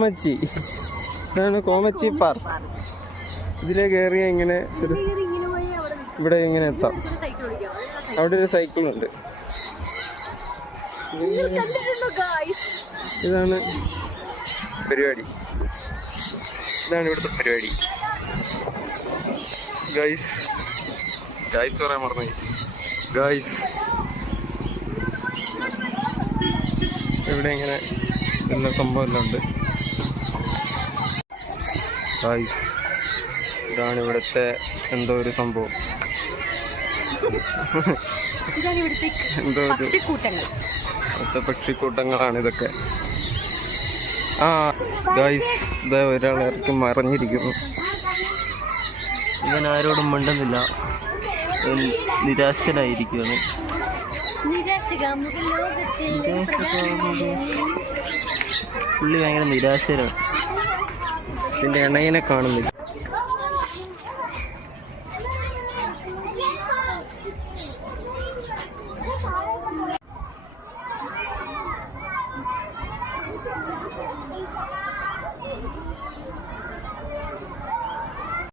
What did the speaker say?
കോമച്ചി, ഇതാണ് കോമച്ചി പാർക്ക്. ഇതിലെ കയറിയ ഇങ്ങനെ ഇവിടെ ഇങ്ങനെ എത്താം. അവിടെ ഒരു സൈക്കിളുണ്ട്. ഇതാണ് പരിപാടി, ഇതാണ് ഇവിടുത്തെ പരിപാടി. ഗൈസ് പറയാൻ മറന്നു. ഗൈസ് ഇവിടെ ഇങ്ങനെ എല്ലാ സംഭവം എല്ലാം ഉണ്ട്. ഗൈസ് ഇതാണ് ഇവിടുത്തെ എന്തോ ഒരു സംഭവം, എന്തോ ഒരു ഇവിടുത്തെ പക്ഷിക്കൂട്ടങ്ങളാണ് ഇതൊക്കെ. ഗൈസ് ഇതാ ഒരാൾ ഇറക്കി മറിഞ്ഞിരിക്കുന്നു. ഇവൻ ആരോടും മിണ്ടുന്നില്ല, നിരാശനായിരിക്കുകയാണ്. പുള്ളി ഭയങ്കര നിരാശനാണ്. ഇതിൻ്റെ ഇണയിനെ കാണുന്നില്ല.